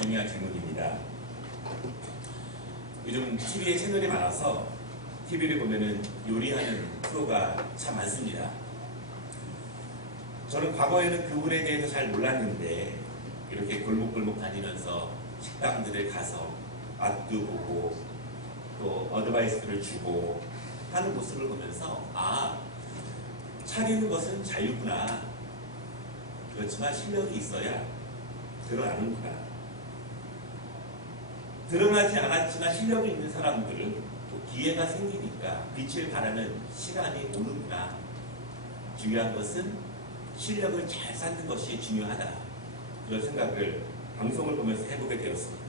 중요한 질문입니다. 요즘 TV에 채널이 많아서 TV를 보면은 요리하는 프로가 참 많습니다. 저는 과거에는 그분에 대해서 잘 몰랐는데 이렇게 골목골목 다니면서 식당들을 가서 맛도 보고 또 어드바이스를 주고 하는 모습을 보면서 차리는 것은 자유구나. 그렇지만 실력이 있어야 드러나는구나. 드러나지 않았지만 실력이 있는 사람들은 또 기회가 생기니까 빛을 발하는 시간이 오는구나. 중요한 것은 실력을 잘 쌓는 것이 중요하다. 그런 생각을 방송을 보면서 해보게 되었습니다.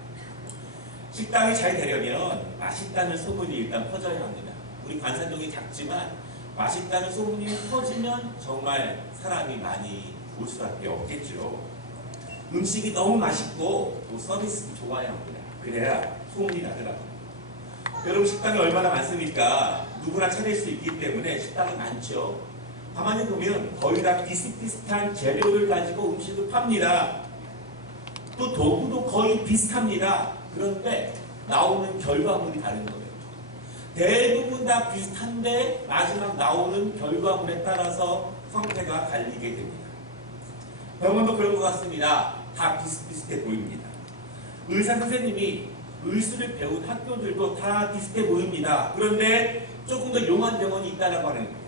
식당이 잘 되려면 맛있다는 소문이 일단 퍼져야 합니다. 우리 관산동이 작지만 맛있다는 소문이 퍼지면 정말 사람이 많이 올 수밖에 없겠죠. 음식이 너무 맛있고 또 서비스도 좋아야 합니다. 그래야 소문이 나더라고요. 여러분 식당이 얼마나 많습니까? 누구나 차릴 수 있기 때문에 식당이 많죠. 가만히 보면 거의 다 비슷비슷한 재료를 가지고 음식을 팝니다. 또 도구도 거의 비슷합니다. 그런데 나오는 결과물이 다른 거예요. 대부분 다 비슷한데 마지막 나오는 결과물에 따라서 형태가 갈리게 됩니다. 병원도 그런 것 같습니다. 다 비슷비슷해 보입니다. 의사 선생님이 의술을 배운 학교들도 다 비슷해 보입니다. 그런데 조금 더 용한 병원이 있다라고 하는 거예요.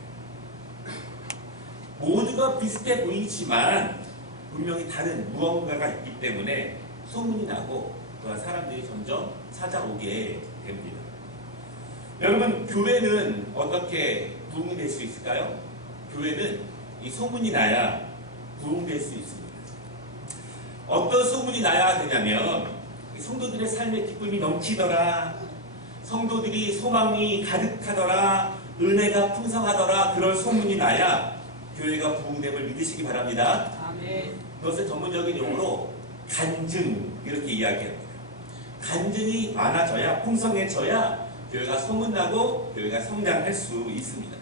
모두가 비슷해 보이지만 분명히 다른 무언가가 있기 때문에 소문이 나고 또한 사람들이 점점 찾아오게 됩니다. 여러분, 교회는 어떻게 부흥될 수 있을까요? 교회는 이 소문이 나야 부흥될 수 있습니다. 어떤 소문이 나야 되냐면 성도들의 삶의 기쁨이 넘치더라, 성도들이 소망이 가득하더라, 은혜가 풍성하더라, 그런 소문이 나야 교회가 부흥됨을 믿으시기 바랍니다. 아멘. 그것을 전문적인 용어로 간증, 이렇게 이야기합니다. 간증이 많아져야, 풍성해져야 교회가 소문나고 교회가 성장할 수 있습니다.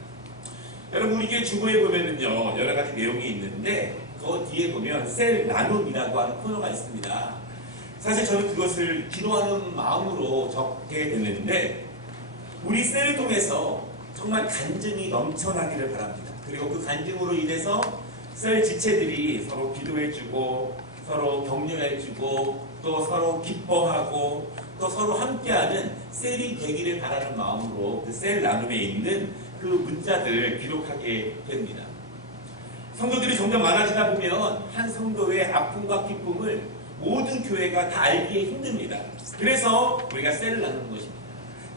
여러분, 우리 교회 주보에 보면은요, 여러 가지 내용이 있는데 그 뒤에 보면 셀 나눔이라고 하는 코너가 있습니다. 사실 저는 그것을 기도하는 마음으로 적게 됐는데 우리 셀을 통해서 정말 간증이 넘쳐나기를 바랍니다. 그리고 그 간증으로 인해서 셀 지체들이 서로 기도해주고 서로 격려해주고 또 서로 기뻐하고 또 서로 함께하는 셀이 되기를 바라는 마음으로 그 셀 나눔에 있는 그 문자들 기록하게 됩니다. 성도들이 점점 많아지다 보면 한 성도의 아픔과 기쁨을 모든 교회가 다 알기에 힘듭니다. 그래서 우리가 셀을 나누는 것입니다.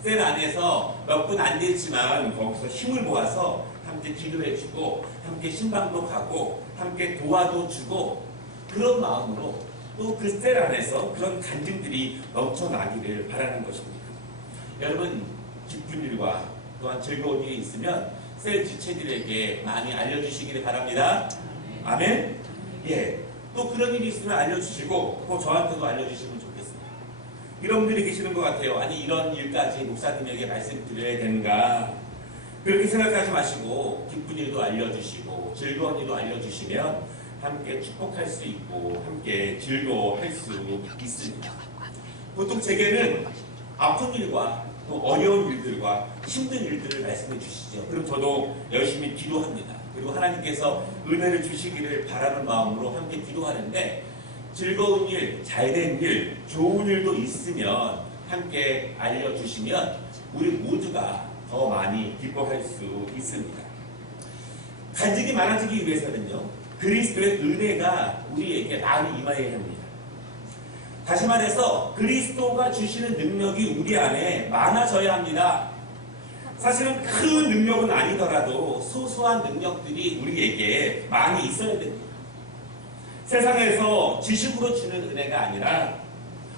셀 안에서 몇 분 안 되지만 거기서 힘을 모아서 함께 기도해주고 함께 신방도 가고 함께 도와도 주고 그런 마음으로 또 그 셀 안에서 그런 간증들이 넘쳐나기를 바라는 것입니다. 여러분, 기쁜 일과 또한 즐거운 일이 있으면 셀 지체들에게 많이 알려주시기를 바랍니다. 아멘? 예. 또 그런 일이 있으면 알려주시고 또 저한테도 알려주시면 좋겠습니다. 이런 분들이 계시는 것 같아요. 아니, 이런 일까지 목사님에게 말씀드려야 되는가? 그렇게 생각하지 마시고 기쁜 일도 알려주시고 즐거운 일도 알려주시면 함께 축복할 수 있고 함께 즐거워할 수 있습니다. 보통 제게는 아픈 일과 또 어려운 일들과 힘든 일들을 말씀해 주시죠. 그럼 저도 열심히 기도합니다. 그리고 하나님께서 은혜를 주시기를 바라는 마음으로 함께 기도하는데 즐거운 일, 잘된 일, 좋은 일도 있으면 함께 알려주시면 우리 모두가 더 많이 기뻐할 수 있습니다. 간증이 많아지기 위해서는요, 그리스도의 은혜가 우리에게 많이 임하여야 합니다. 다시 말해서 그리스도가 주시는 능력이 우리 안에 많아져야 합니다. 사실은 큰 능력은 아니더라도 소소한 능력들이 우리에게 많이 있어야 됩니다. 세상에서 지식으로 주는 은혜가 아니라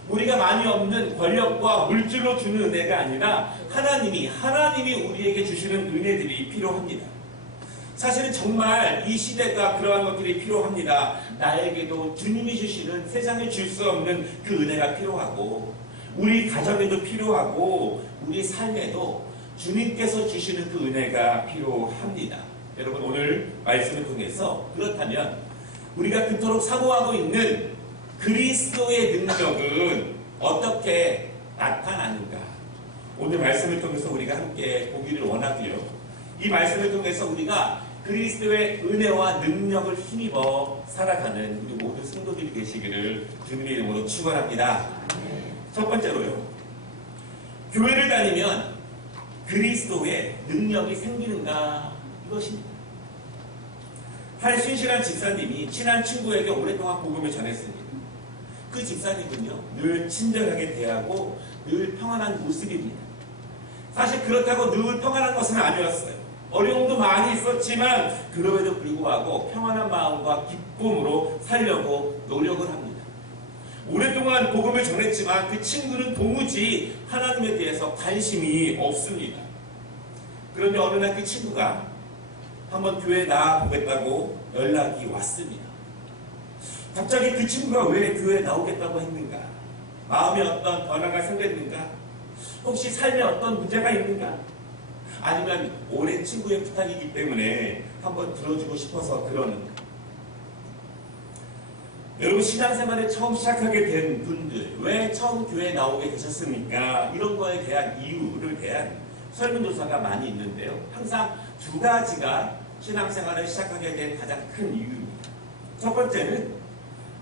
우리가 많이 없는 권력과 물질로 주는 은혜가 아니라 하나님이 우리에게 주시는 은혜들이 필요합니다. 사실은 정말 이 시대가 그러한 것들이 필요합니다. 나에게도 주님이 주시는 세상에 줄 수 없는 그 은혜가 필요하고 우리 가정에도 필요하고 우리 삶에도 주님께서 주시는 그 은혜가 필요합니다. 여러분, 오늘 말씀을 통해서 그렇다면 우리가 그토록 사모하고 있는 그리스도의 능력은 어떻게 나타나는가? 오늘 말씀을 통해서 우리가 함께 보기를 원하고요. 이 말씀을 통해서 우리가 그리스도의 은혜와 능력을 힘입어 살아가는 우리 모든 성도들이 되시기를 주님의 이름으로 축원합니다. 첫 번째로요. 교회를 다니면 그리스도의 능력이 생기는가? 이것입니다. 한 신실한 집사님이 친한 친구에게 오랫동안 복음을 전했습니다. 그 집사님은요, 늘 친절하게 대하고 늘 평안한 모습입니다. 사실 그렇다고 늘 평안한 것은 아니었어요. 어려움도 많이 있었지만 그럼에도 불구하고 평안한 마음과 기쁨으로 살려고 노력을 합니다. 오랫동안 복음을 전했지만 그 친구는 도무지 하나님에 대해서 관심이 없습니다. 그런데 어느 날 그 친구가 한번 교회에 나와보겠다고 연락이 왔습니다. 갑자기 그 친구가 왜 교회에 나오겠다고 했는가? 마음에 어떤 변화가 생겼는가? 혹시 삶에 어떤 문제가 있는가? 아니면 오랜 친구의 부탁이기 때문에 한번 들어주고 싶어서 그러는가? 여러분, 신앙생활을 처음 시작하게 된 분들, 왜 처음 교회에 나오게 되셨습니까? 이런 거에 대한 이유를 대한 설문조사가 많이 있는데요. 항상 두 가지가 신앙생활을 시작하게 된 가장 큰 이유입니다. 첫 번째는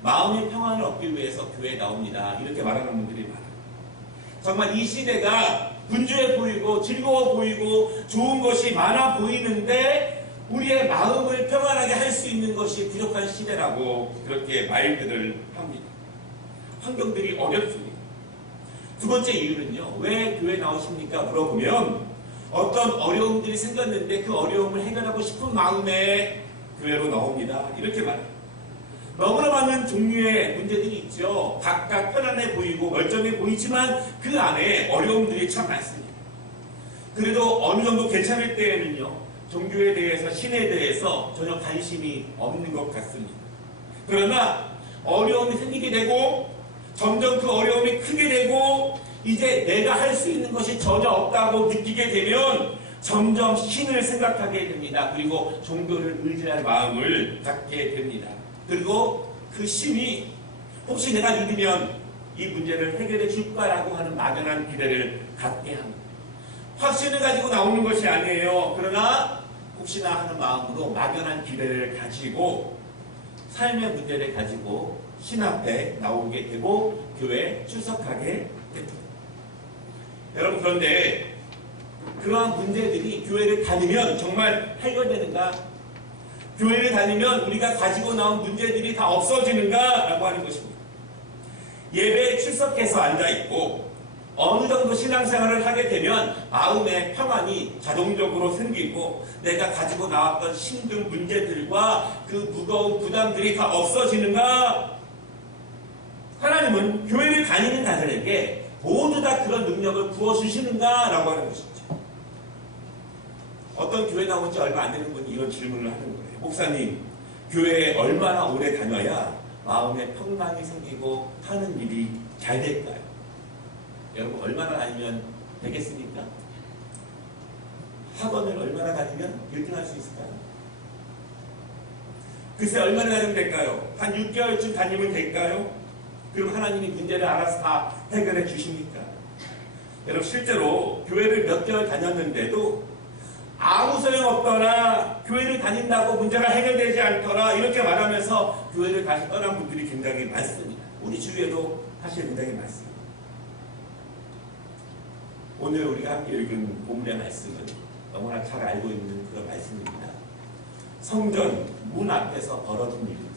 마음의 평안을 얻기 위해서 교회에 나옵니다. 이렇게 말하는 분들이 많아요. 정말 이 시대가 분주해 보이고 즐거워 보이고 좋은 것이 많아 보이는데 우리의 마음을 평안하게 할 수 있는 것이 부족한 시대라고 그렇게 말들을 합니다. 환경들이 어렵습니다. 두 번째 이유는요. 왜 교회에 나오십니까? 물어보면 어떤 어려움들이 생겼는데 그 어려움을 해결하고 싶은 마음에 교회로 나옵니다. 이렇게 말해요. 너무나 많은 종류의 문제들이 있죠. 각각 편안해 보이고 멀쩡해 보이지만 그 안에 어려움들이 참 많습니다. 그래도 어느 정도 괜찮을 때에는요. 종교에 대해서, 신에 대해서 전혀 관심이 없는 것 같습니다. 그러나 어려움이 생기게 되고 점점 그 어려움이 크게 되고 이제 내가 할 수 있는 것이 전혀 없다고 느끼게 되면 점점 신을 생각하게 됩니다. 그리고 종교를 의지할 마음을 갖게 됩니다. 그리고 그 신이 혹시 내가 믿으면 이 문제를 해결해 줄까라고 하는 막연한 기대를 갖게 합니다. 확신을 가지고 나오는 것이 아니에요. 그러나 혹시나 하는 마음으로 막연한 기대를 가지고 삶의 문제를 가지고 신 앞에 나오게 되고 교회에 출석하게 됩니다. 여러분, 그런데 그러한 문제들이 교회를 다니면 정말 해결되는가? 교회를 다니면 우리가 가지고 나온 문제들이 다 없어지는가? 라고 하는 것입니다. 예배에 출석해서 앉아있고 어느 정도 신앙생활을 하게 되면 마음의 평안이 자동적으로 생기고 내가 가지고 나왔던 힘든 문제들과 그 무거운 부담들이 다 없어지는가? 하나님은 교회를 다니는 자들에게 모두 다 그런 능력을 부어주시는가? 라고 하는 것이죠. 어떤 교회 나온 지 얼마 안 되는 분이 이런 질문을 하는 거예요. 목사님, 교회에 얼마나 오래 다녀야 마음에 평안이 생기고 하는 일이 잘 될까요? 여러분, 얼마나 다니면 되겠습니까? 학원을 얼마나 다니면 1등 할 수 있을까요? 글쎄, 얼마나 다니면 될까요? 한 6개월쯤 다니면 될까요? 그럼 하나님이 문제를 알아서 다 해결해 주십니까? 여러분, 실제로 교회를 몇 개월 다녔는데도 아무 소용없거나 교회를 다닌다고 문제가 해결되지 않더라 이렇게 말하면서 교회를 다시 떠난 분들이 굉장히 많습니다. 우리 주위에도 사실 굉장히 많습니다. 오늘 우리가 함께 읽은 본문의 말씀은 너무나 잘 알고 있는 그런 말씀입니다. 성전 문 앞에서 벌어진 일입니다.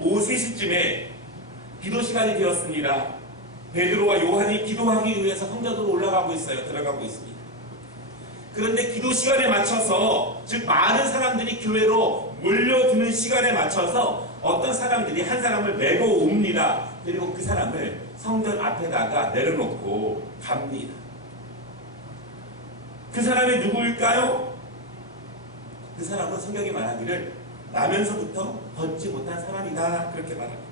오후 3시쯤에 기도 시간이 되었습니다. 베드로와 요한이 기도하기 위해서 성전으로 올라가고 있어요. 들어가고 있습니다. 그런데 기도 시간에 맞춰서, 즉 많은 사람들이 교회로 몰려드는 시간에 맞춰서 어떤 사람들이 한 사람을 메고 옵니다. 그리고 그 사람을 성전 앞에다가 내려놓고 갑니다. 그 사람이 누구일까요? 그 사람은 성경이 말하기를 나면서부터 벗지 못한 사람이다, 그렇게 말합니다.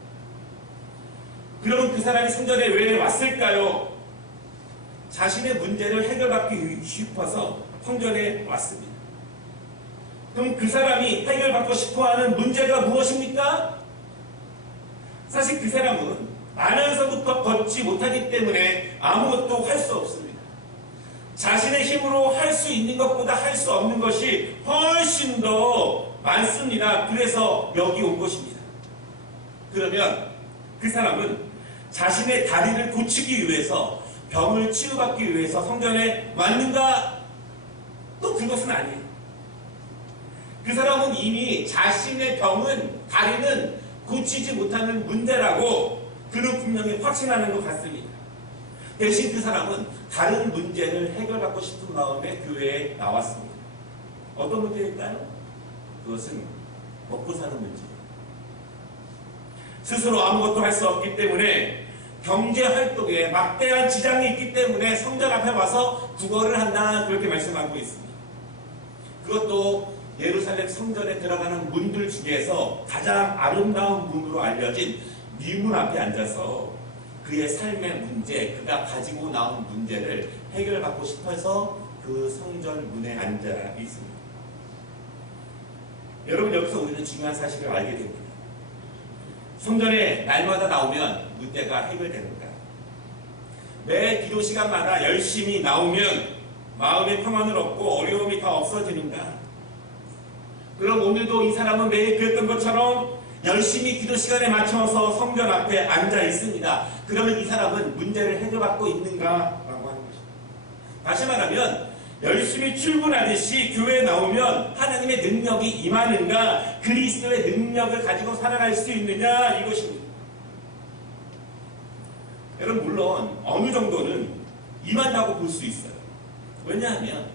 그러면 그 사람이 성전에 왜 왔을까요? 자신의 문제를 해결받기 싶어서 성전에 왔습니다. 그럼 그 사람이 해결받고 싶어하는 문제가 무엇입니까? 사실 그 사람은 나면서부터 걷지 못하기 때문에 아무것도 할 수 없습니다. 자신의 힘으로 할 수 있는 것보다 할 수 없는 것이 훨씬 더 많습니다. 그래서 여기 온 것입니다. 그러면 그 사람은 자신의 다리를 고치기 위해서, 병을 치유받기 위해서 성전에 왔는가? 또 그것은 아니에요. 그 사람은 이미 자신의 병은, 다리는 고치지 못하는 문제라고 그는 분명히 확신하는 것 같습니다. 대신 그 사람은 다른 문제를 해결받고 싶은 마음에 교회에 나왔습니다. 어떤 문제일까요? 그것은 먹고 사는 문제예요. 스스로 아무것도 할 수 없기 때문에 경제 활동에 막대한 지장이 있기 때문에 성전 앞에 와서 구걸을 한다, 그렇게 말씀하고 있습니다. 그것도 예루살렘 성전에 들어가는 문들 중에서 가장 아름다운 문으로 알려진 미문 앞에 앉아서 그의 삶의 문제, 그가 가지고 나온 문제를 해결받고 싶어서 그 성전 문에 앉아 있습니다. 여러분, 여기서 우리는 중요한 사실을 알게 됩니다. 성전에 날마다 나오면 문제가 해결되는가? 매 기도 시간마다 열심히 나오면 마음의 평안을 얻고 어려움이 다 없어지는가? 그럼 오늘도 이 사람은 매일 그랬던 것처럼 열심히 기도 시간에 맞춰서 성전 앞에 앉아 있습니다. 그러면 이 사람은 문제를 해결받고 있는가? 라고 하는 것입니다. 다시 말하면 열심히 출근하듯이 교회에 나오면 하나님의 능력이 임하는가, 그리스도의 능력을 가지고 살아갈 수 있느냐, 이것입니다. 여러분, 물론 어느 정도는 임한다고 볼 수 있어요. 왜냐하면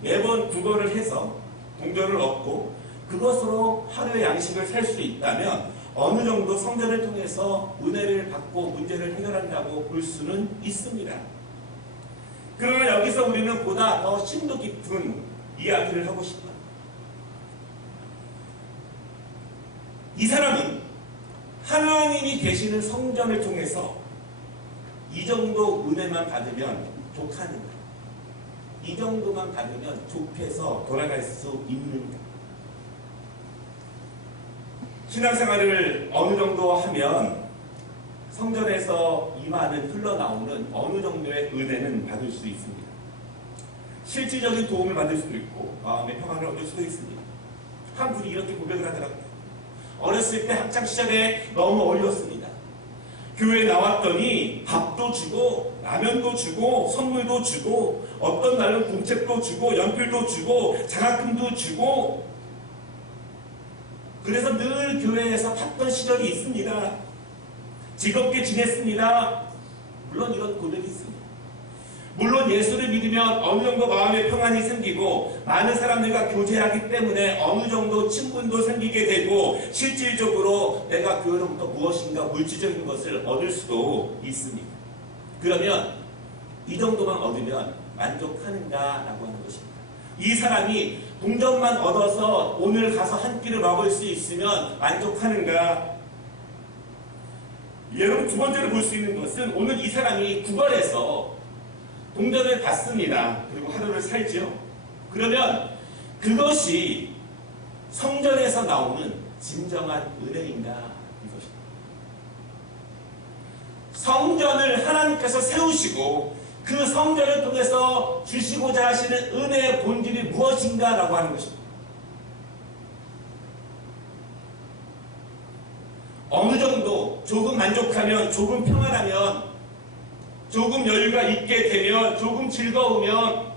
매번 구걸을 해서 동전을 얻고 그것으로 하루의 양식을 살 수 있다면 어느 정도 성전을 통해서 은혜를 받고 문제를 해결한다고 볼 수는 있습니다. 그러나 여기서 우리는 보다 더 심도 깊은 이야기를 하고 싶어요. 이 사람은 하나님이 계시는 성전을 통해서 이 정도 은혜만 받으면 족하는가? 이 정도만 받으면 족해서 돌아갈 수 있는가? 신앙생활을 어느 정도 하면 성전에서 임하는, 흘러나오는 어느 정도의 은혜는 받을 수 있습니다. 실질적인 도움을 받을 수도 있고 마음의 평안을 얻을 수도 있습니다. 한 분이 이렇게 고백을 하더라고요. 어렸을 때 학창시절에 너무 어려웠습니다. 교회에 나왔더니 밥도 주고 라면도 주고 선물도 주고 어떤 날은 공책도 주고 연필도 주고 장학금도 주고, 그래서 늘 교회에서 탔던 시절이 있습니다. 즐겁게 지냈습니다. 물론 이런 고백이 있습니다. 물론 예수를 믿으면 어느 정도 마음의 평안이 생기고 많은 사람들과 교제하기 때문에 어느 정도 친분도 생기게 되고 실질적으로 내가 교회로부터 무엇인가 물질적인 것을 얻을 수도 있습니다. 그러면 이 정도만 얻으면 만족하는가라고 하는 것입니다. 이 사람이 동전만 얻어서 오늘 가서 한 끼를 먹을 수 있으면 만족하는가? 여러분, 두 번째로 볼 수 있는 것은 오늘 이 사람이 구걸해서 동전을 받습니다. 그리고 하루를 살죠. 그러면 그것이 성전에서 나오는 진정한 은혜인가? 이것입니다. 성전을 하나님께서 세우시고 그 성전을 통해서 주시고자 하시는 은혜의 본질이 무엇인가? 라고 하는 것입니다. 어느 정도 조금 만족하면, 조금 평안하면, 조금 여유가 있게 되면, 조금 즐거우면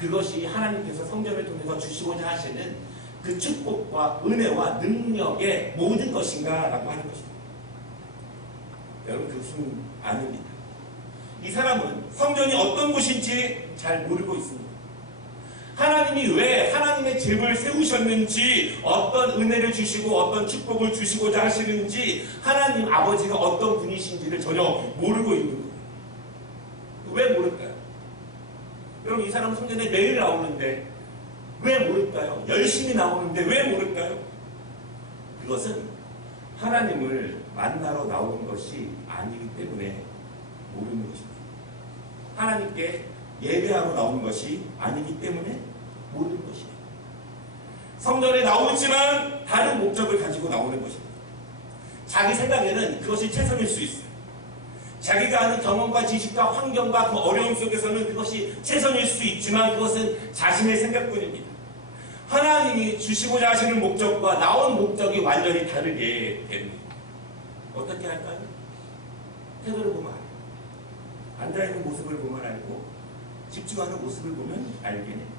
그것이 하나님께서 성전을 통해서 주시고자 하시는 그 축복과 은혜와 능력의 모든 것인가? 라고 하는 것입니다. 여러분, 그것은 아닙니다. 이 사람은 성전이 어떤 곳인지 잘 모르고 있습니다. 하나님이 왜 하나님의 집을 세우셨는지, 어떤 은혜를 주시고 어떤 축복을 주시고자 하시는지, 하나님 아버지가 어떤 분이신지를 전혀 모르고 있는 거예요. 왜 모를까요? 여러분, 이 사람은 성전에 매일 나오는데 왜 모를까요? 열심히 나오는데 왜 모를까요? 그것은 하나님을 만나러 나오는 것이 아니기 때문에 모르는 것입니다. 하나님께 예배하러 나오는 것이 아니기 때문에 모르는 것입니다. 성전에 나오지만 다른 목적을 가지고 나오는 것입니다. 자기 생각에는 그것이 최선일 수 있어요. 자기가 아는 경험과 지식과 환경과 그 어려움 속에서는 그것이 최선일 수 있지만 그것은 자신의 생각뿐입니다. 하나님이 주시고자 하시는 목적과 나온 목적이 완전히 다르게 됩니다. 어떻게 할까요? 태도를 보면 알고, 앉아있는 모습을 보면 알고, 집중하는 모습을 보면 알겠네요.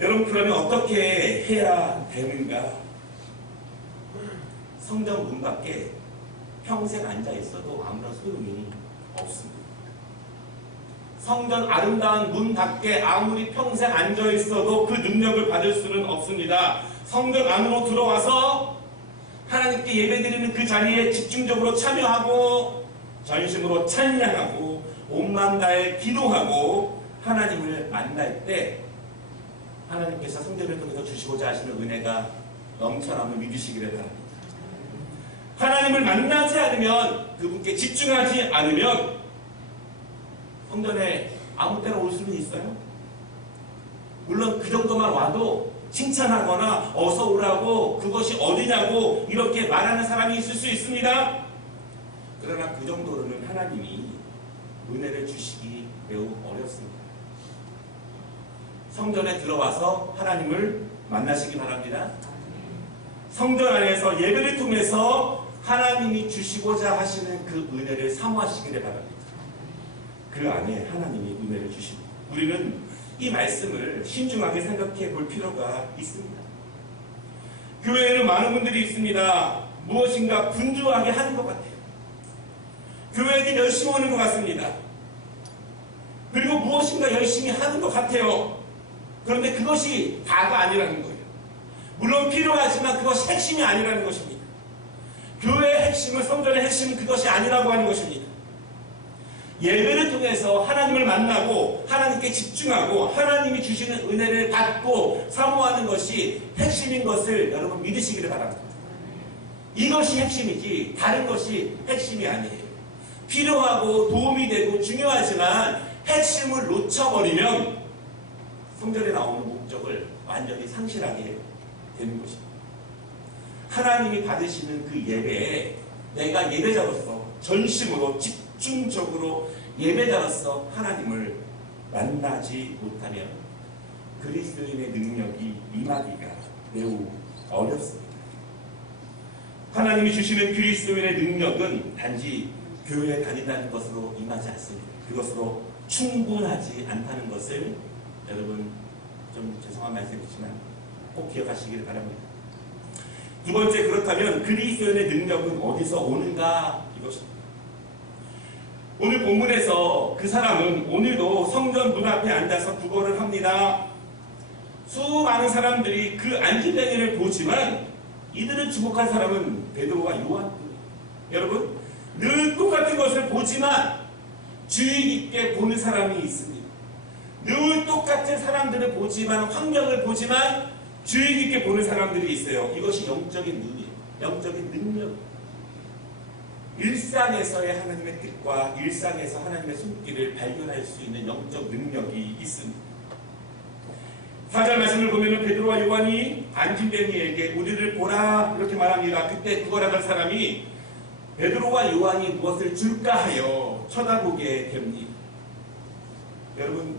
여러분, 그러면 어떻게 해야 되는가? 성전 문 밖에 평생 앉아 있어도 아무런 소용이 없습니다. 성전 아름다운 문 밖에 아무리 평생 앉아 있어도 그 능력을 받을 수는 없습니다. 성전 안으로 들어와서 하나님께 예배드리는 그 자리에 집중적으로 참여하고 전심으로 찬양하고 온 마음 다해 기도하고 하나님을 만날 때 하나님께서 성전을 통해서 주시고자 하시는 은혜가 넘쳐남을 믿으시기를 바랍니다. 하나님을 만나지 않으면, 그분께 집중하지 않으면 성전에 아무 때나 올 수는 있어요. 물론 그 정도만 와도 칭찬하거나 어서 오라고, 그것이 어디냐고 이렇게 말하는 사람이 있을 수 있습니다. 그러나 그 정도로는 하나님이 은혜를 주시기 매우 어렵습니다. 성전에 들어와서 하나님을 만나시기 바랍니다. 성전 안에서 예배를 통해서 하나님이 주시고자 하시는 그 은혜를 사모하시기를 바랍니다. 그 안에 하나님이 은혜를 주십니다. 우리는 이 말씀을 신중하게 생각해 볼 필요가 있습니다. 교회에는 많은 분들이 있습니다. 무엇인가 분주하게 하는 것 같아요. 교회에는 열심히 오는 것 같습니다. 그리고 무엇인가 열심히 하는 것 같아요. 그런데 그것이 다가 아니라는 거예요. 물론 필요하지만 그것이 핵심이 아니라는 것입니다. 교회의 핵심은, 성전의 핵심은 그것이 아니라고 하는 것입니다. 예배를 통해서 하나님을 만나고 하나님께 집중하고 하나님이 주시는 은혜를 받고 사모하는 것이 핵심인 것을 여러분 믿으시기를 바랍니다. 이것이 핵심이지 다른 것이 핵심이 아니에요. 필요하고 도움이 되고 중요하지만 핵심을 놓쳐버리면 성전에 나오는 목적을 완전히 상실하게 되는 것입니다. 하나님이 받으시는 그 예배에 내가 예배자로서 전심으로 집중적으로 예배자로서 하나님을 만나지 못하면 그리스도인의 능력이 임하기가 매우 어렵습니다. 하나님이 주시는 그리스도인의 능력은 단지 교회에 다닌다는 것으로 임하지 않습니다. 그것으로 충분하지 않다는 것을 여러분 좀 죄송한 말씀이지만 꼭 기억하시길 바랍니다. 두 번째, 그렇다면 그리스도인의 능력은 어디서 오는가 이것입니다. 오늘 본문에서 그 사람은 오늘도 성전 문 앞에 앉아서 구걸을 합니다. 수많은 사람들이 그 앉은 자리를 보지만 이들을 주목한 사람은 베드로와 요한뿐이에요. 여러분, 늘 똑같은 것을 보지만 주의 깊게 보는 사람이 있습니다. 늘 똑같은 사람들을 보지만, 환경을 보지만 주의 깊게 보는 사람들이 있어요. 이것이 영적인 눈이에요. 영적인 능력. 일상에서의 하나님의 뜻과 일상에서 하나님의 손길을 발견할 수 있는 영적 능력이 있습니다. 4절 말씀을 보면 베드로와 요한이 앉은 뱀이에게 우리를 보라 이렇게 말합니다. 그때 구걸하던 사람이 베드로와 요한이 무엇을 줄까 하여 쳐다보게 됩니다. 여러분,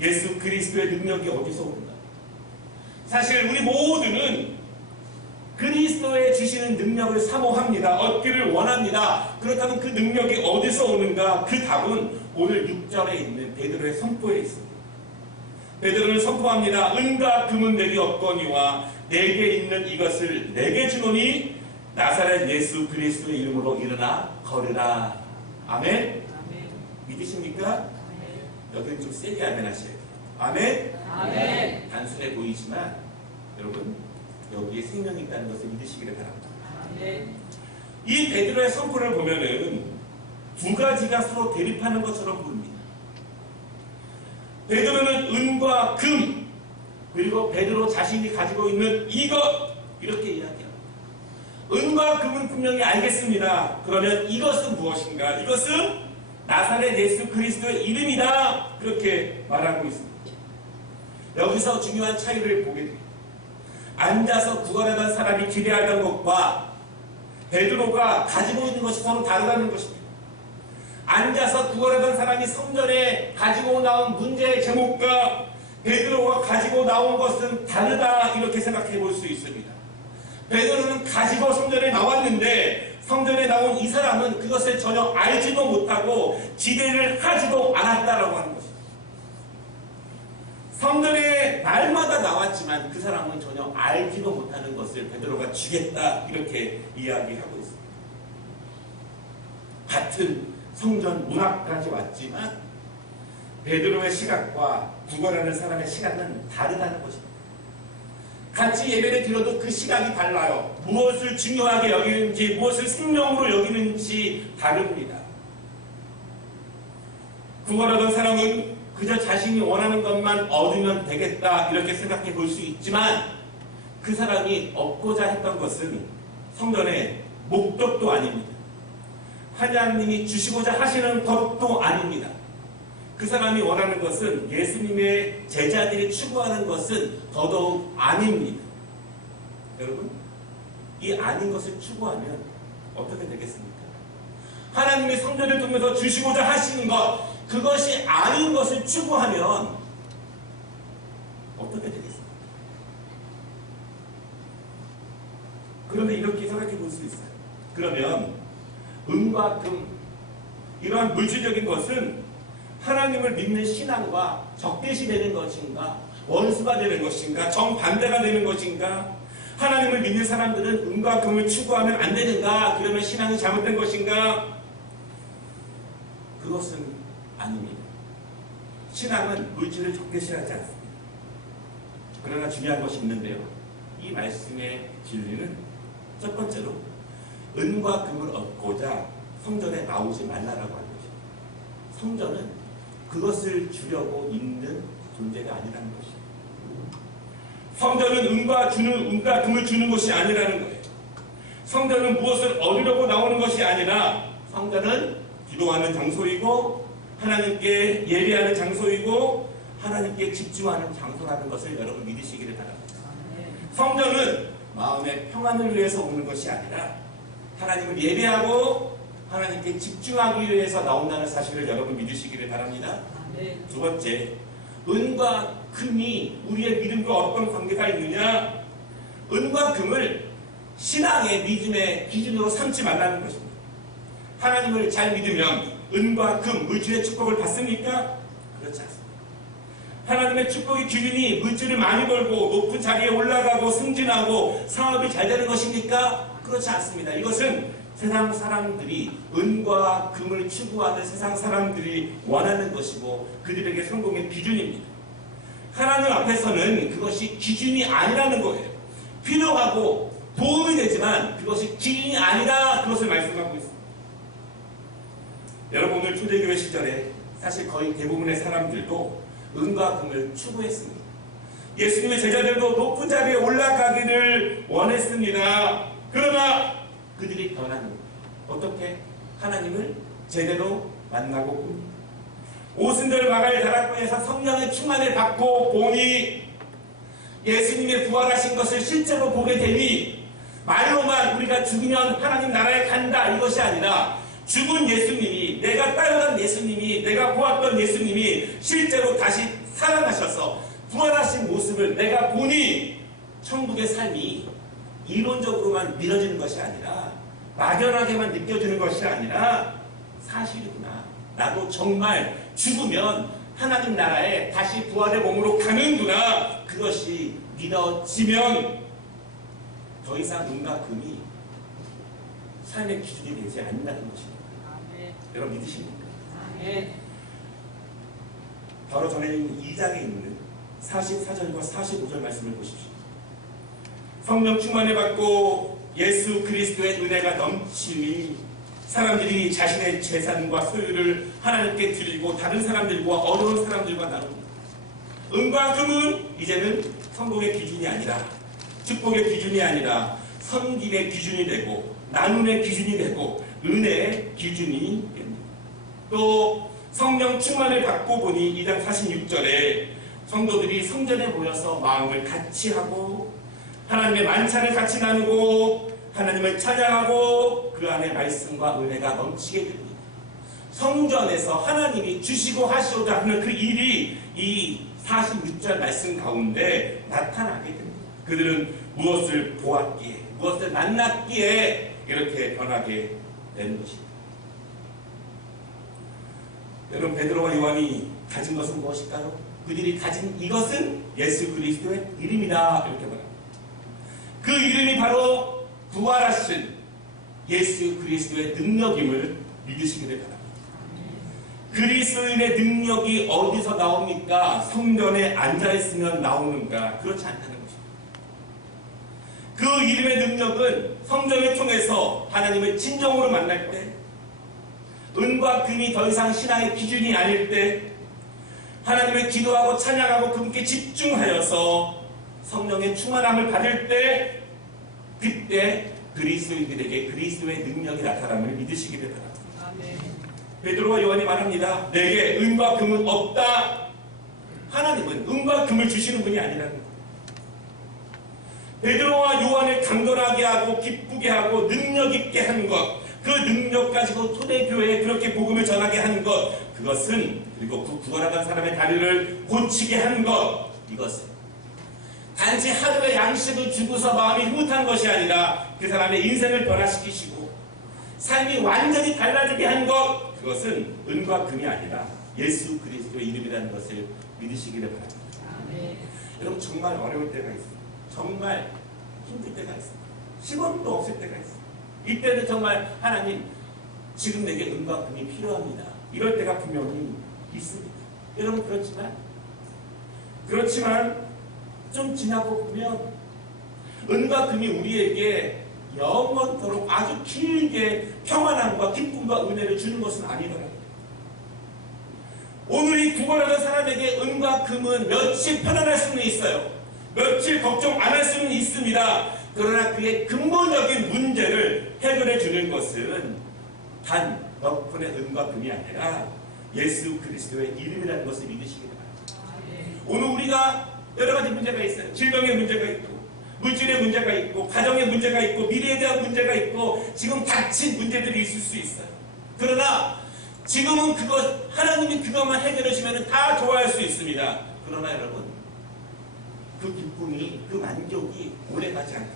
예수 그리스도의 능력이 어디서 오는가? 사실 우리 모두는 그리스도의 주시는 능력을 사모합니다. 얻기를 원합니다. 그렇다면 그 능력이 어디서 오는가? 그 답은 오늘 6절에 있는 베드로의 선포에 있습니다. 베드로는 선포합니다. 은과 금은 내게 없거니와 내게 있는 이것을 내게 주노니 나사렛 예수 그리스도의 이름으로 일어나 걸으라. 아멘? 아멘. 믿으십니까? 아멘. 여기는 좀 세게 아멘 하셔야 돼요. 아멘? 아멘. 단순해 보이지만 여러분 여기에 생명이 있다는 것을 믿으시기를 바랍니다. 아멘. 이 베드로의 선포를 보면은 두 가지가 서로 대립하는 것처럼 보입니다. 베드로는 은과 금, 그리고 베드로 자신이 가지고 있는 이것, 이렇게 이야기합니다. 은과 금은 분명히 알겠습니다. 그러면 이것은 무엇인가? 이것은 나사렛 예수 그리스도의 이름이다. 그렇게 말하고 있습니다. 여기서 중요한 차이를 보게 됩니다. 앉아서 구걸하던 사람이 기대하던 것과 베드로가 가지고 있는 것이 서로 다르다는 것입니다. 앉아서 구걸하던 사람이 성전에 가지고 나온 문제의 제목과 베드로가 가지고 나온 것은 다르다, 이렇게 생각해 볼 수 있습니다. 베드로는 가지고 성전에 나왔는데 성전에 나온 이 사람은 그것을 전혀 알지도 못하고 지대를 하지도 않았다라고 하는 것입니다. 성전에 날마다 나왔지만 그 사람은 전혀 알지도 못하는 것을 베드로가 주겠다, 이렇게 이야기하고 있습니다. 같은 성전 문 앞까지 왔지만 베드로의 시각과 구걸하는 사람의 시각은 다르다는 것입니다. 같이 예배를 드려도 그 시각이 달라요. 무엇을 중요하게 여기는지, 무엇을 생명으로 여기는지 다릅니다. 구걸하던 사람은 그저 자신이 원하는 것만 얻으면 되겠다, 이렇게 생각해 볼 수 있지만 그 사람이 얻고자 했던 것은 성전의 목적도 아닙니다. 하나님이 주시고자 하시는 것도 아닙니다. 그 사람이 원하는 것은 예수님의 제자들이 추구하는 것은 더더욱 아닙니다. 여러분, 이 아닌 것을 추구하면 어떻게 되겠습니까? 하나님이 성전을 통해서 주시고자 하시는 것, 그것이 아닌 것을 추구하면 어떻게 되겠습니까? 그런데 이렇게 생각해 볼 수 있어요. 그러면 은과 금, 이러한 물질적인 것은 하나님을 믿는 신앙과 적대시 되는 것인가, 원수가 되는 것인가, 정반대가 되는 것인가, 하나님을 믿는 사람들은 은과 금을 추구하면 안 되는가, 그러면 신앙이 잘못된 것인가? 그것은 아닙니다. 신앙은 물질을 적대시하지 않습니다. 그러나 중요한 것이 있는데요. 이 말씀의 진리는 첫 번째로 은과 금을 얻고자 성전에 나오지 말라라고 하는 것입니다. 성전은 그것을 주려고 있는 존재가 아니라는 것입니다. 성전은 은과 금을 주는 것이 아니라는 거예요. 성전은 무엇을 얻으려고 나오는 것이 아니라 성전은 기도하는 장소이고 하나님께 예배하는 장소이고 하나님께 집중하는 장소라는 것을 여러분 믿으시기를 바랍니다. 성전은 마음의 평안을 위해서 오는 것이 아니라 하나님을 예배하고 하나님께 집중하기 위해서 나온다는 사실을 여러분 믿으시기를 바랍니다. 두 번째, 은과 금이 우리의 믿음과 어떤 관계가 있느냐? 은과 금을 신앙의 믿음의 기준으로 삼지 말라는 것입니다. 하나님을 잘 믿으면 은과 금, 물질의 축복을 받습니까? 그렇지 않습니다. 하나님의 축복의 기준이 물질을 많이 벌고 높은 자리에 올라가고 승진하고 사업이 잘 되는 것입니까? 그렇지 않습니다. 이것은 세상 사람들이 은과 금을 추구하는 세상 사람들이 원하는 것이고 그들에게 성공의 기준입니다. 하나님 앞에서는 그것이 기준이 아니라는 거예요. 필요하고 도움이 되지만 그것이 기준이 아니라, 그것을 말씀하고 있습니다. 여러분, 오늘 초대교회 시절에 사실 거의 대부분의 사람들도 은과 금을 추구했습니다. 예수님의 제자들도 높은 자리에 올라가기를 원했습니다. 그러나 그들이 변하는 거예요. 어떻게? 하나님을 제대로 만나고 오순절 마갈 다락방에서 성령의 충만을 받고 보니 예수님의 부활하신 것을 실제로 보게 되니 말로만 우리가 죽으면 하나님 나라에 간다, 이것이 아니라 죽은 예수님이, 내가 따르던 예수님이, 내가 보았던 예수님이 실제로 다시 살아나셔서 부활하신 모습을 내가 보니 천국의 삶이 이론적으로만 믿어지는 것이 아니라, 막연하게만 느껴지는 것이 아니라 사실이구나. 나도 정말 죽으면 하나님 나라에 다시 부활의 몸으로 가는구나. 그것이 믿어지면 더 이상 은과 금이 삶의 기준이 되지 않는다는 것입니다. 여러분 믿으십니까? 바로 전에 있는 2장에 있는 44절과 45절 말씀을 보십시오. 성령 충만을 받고 예수 그리스도의 은혜가 넘치니 사람들이 자신의 재산과 소유를 하나님께 드리고 다른 사람들과 어려운 사람들과 나눕니다. 은과 금은 이제는 성공의 기준이 아니라, 축복의 기준이 아니라 섬김의 기준이 되고 나눔의 기준이 되고 은혜의 기준이 됩니다. 또 성령 충만을 받고 보니 2장 46절에 성도들이 성전에 모여서 마음을 같이 하고 하나님의 만찬을 같이 나누고 하나님을 찬양하고 그 안에 말씀과 은혜가 넘치게 됩니다. 성전에서 하나님이 주시고 하시고자 하는 그 일이 이 46절 말씀 가운데 나타나게 됩니다. 그들은 무엇을 보았기에, 무엇을 만났기에 이렇게 변하게 되는 것입니다. 여러분, 베드로와 요한이 가진 것은 무엇일까요? 그들이 가진 이것은 예수 그리스도의 이름이다, 이렇게 말합니다. 그 이름이 바로 부활하신 예수 그리스도의 능력임을 믿으시기를 바랍니다. 그리스도인의 능력이 어디서 나옵니까? 성전에 앉아있으면 나오는가? 그렇지 않다는 것입니다. 그 이름의 능력은 성전을 통해서 하나님을 진정으로 만날 때, 은과 금이 더 이상 신앙의 기준이 아닐 때, 하나님을 기도하고 찬양하고 그분께 집중하여서 성령의 충만함을 받을 때, 그때 그리스도인들에게 그리스도의 능력이 나타남을 믿으시기를 바랍니다. 베드로와 요한이 말합니다. 내게 은과 금은 없다. 하나님은 은과 금을 주시는 분이 아니라는 거예요. 베드로와 요한을 강건하게 하고 기쁘게 하고 능력 있게 한 것, 그 능력 가지고 초대교회에 그렇게 복음을 전하게 한 것, 그것은, 그리고 그 구원하던 사람의 다리를 고치게 한 것, 이것은 단지 하루의 양식을 주고서 마음이 흐뭇한 것이 아니라 그 사람의 인생을 변화시키시고 삶이 완전히 달라지게 한 것, 그것은 은과 금이 아니라 예수 그리스도의 이름이라는 것을 믿으시기를 바랍니다. 여러분, 정말 어려울 때가 있어요. 정말 힘들 때가 있어요. 시간도 없을 때가 있어요. 이때는 정말 하나님, 지금 내게 은과 금이 필요합니다. 이럴 때가 분명히 있습니다. 여러분, 그렇지만 좀 지나고 보면 은과 금이 우리에게 영원토록 아주 길게 평안함과 기쁨과 은혜를 주는 것은 아니더라고요. 오늘 이 구원하는 사람에게 은과 금은 며칠 편안할 수는 있어요. 며칠 걱정 안 할 수는 있습니다. 그러나 그의 근본적인 문제를 해결해 주는 것은 단 몇 푼의 은과 금이 아니라 예수 그리스도의 이름이라는 것을 믿으시기 바랍니다. 오늘 우리가 여러 가지 문제가 있어요. 질병의 문제가 있고, 물질의 문제가 있고, 가정의 문제가 있고, 미래에 대한 문제가 있고, 지금 닥친 문제들이 있을 수 있어요. 그러나 지금은 하나님이 그것만 해결해 주면 다 좋아할 수 있습니다. 그러나 여러분, 그 기쁨이, 그 만족이 오래가지 않다.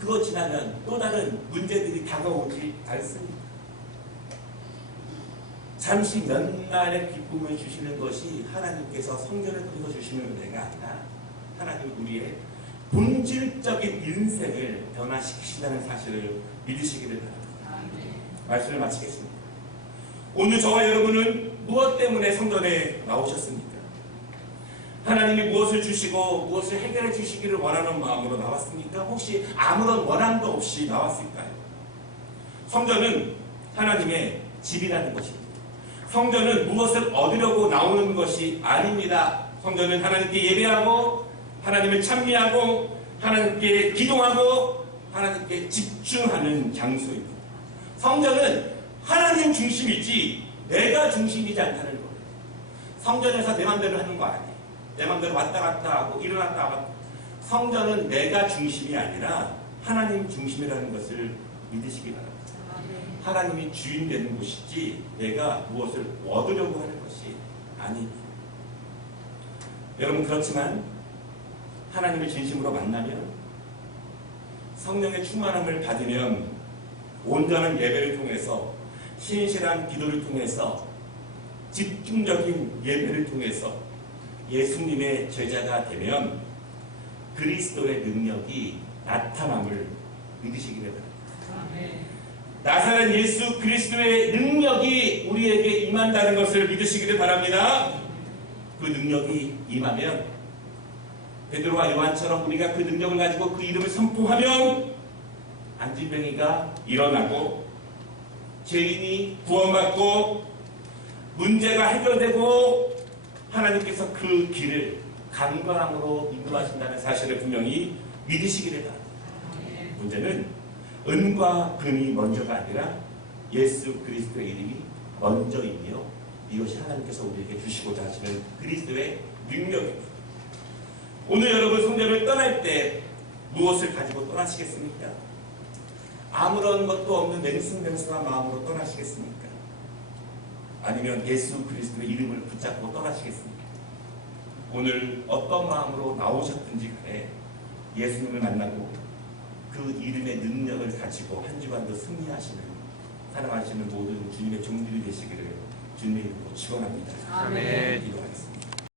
그거 지나면 또 다른 문제들이 다가오지 않습니다. 잠시 몇 날의 기쁨을 주시는 것이 하나님께서 성전을 통해서 주시는 은혜가 아니라 하나님 우리의 본질적인 인생을 변화시키신다는 사실을 믿으시기를 바랍니다. 말씀을 마치겠습니다. 오늘 저와 여러분은 무엇 때문에 성전에 나오셨습니까? 하나님이 무엇을 주시고 무엇을 해결해 주시기를 원하는 마음으로 나왔습니까? 혹시 아무런 원함도 없이 나왔을까요? 성전은 하나님의 집이라는 것입니다. 성전은 무엇을 얻으려고 나오는 것이 아닙니다. 성전은 하나님께 예배하고 하나님을 찬미하고 하나님께 기도하고 하나님께 집중하는 장소입니다. 성전은 하나님 중심이지 내가 중심이지 않다는 거예요. 성전에서 내 맘대로 하는 거 아니에요. 내 맘대로 왔다 갔다 하고 일어났다 하고. 성전은 내가 중심이 아니라 하나님 중심이라는 것을 믿으시기 바랍니다. 하나님이 주인 되는 곳이지 내가 무엇을 얻으려고 하는 것이 아닙니다. 여러분, 그렇지만 하나님을 진심으로 만나면, 성령의 충만함을 받으면 온전한 예배를 통해서, 신실한 기도를 통해서, 집중적인 예배를 통해서 예수님의 제자가 되면 그리스도의 능력이 나타남을 믿으시기를 바랍니다. 나사렛 예수 그리스도의 능력이 우리에게 임한다는 것을 믿으시기를 바랍니다. 그 능력이 임하면 베드로와 요한처럼 우리가 그 능력을 가지고 그 이름을 선포하면 안진병이가 일어나고 죄인이 구원받고 문제가 해결되고 하나님께서 그 길을 강건함으로 인도하신다는 사실을 분명히 믿으시기를 바랍니다. 문제는 은과 금이 먼저가 아니라 예수 그리스도의 이름이 먼저이며 이것이 하나님께서 우리에게 주시고자 하시는 그리스도의 능력입니다. 오늘 여러분 성전을 떠날 때 무엇을 가지고 떠나시겠습니까? 아무런 것도 없는 냉승맹승한 마음으로 떠나시겠습니까? 아니면 예수 그리스도의 이름을 붙잡고 떠나시겠습니까? 오늘 어떤 마음으로 나오셨든지 간에 예수님을 만나고 그 이름의 능력을 가지고 한 주간도 승리하시는 사랑하시는 모든 주님의 종들이 되시기를 주님의 이름으로 축원합니다. 아멘. 기도하겠습니다.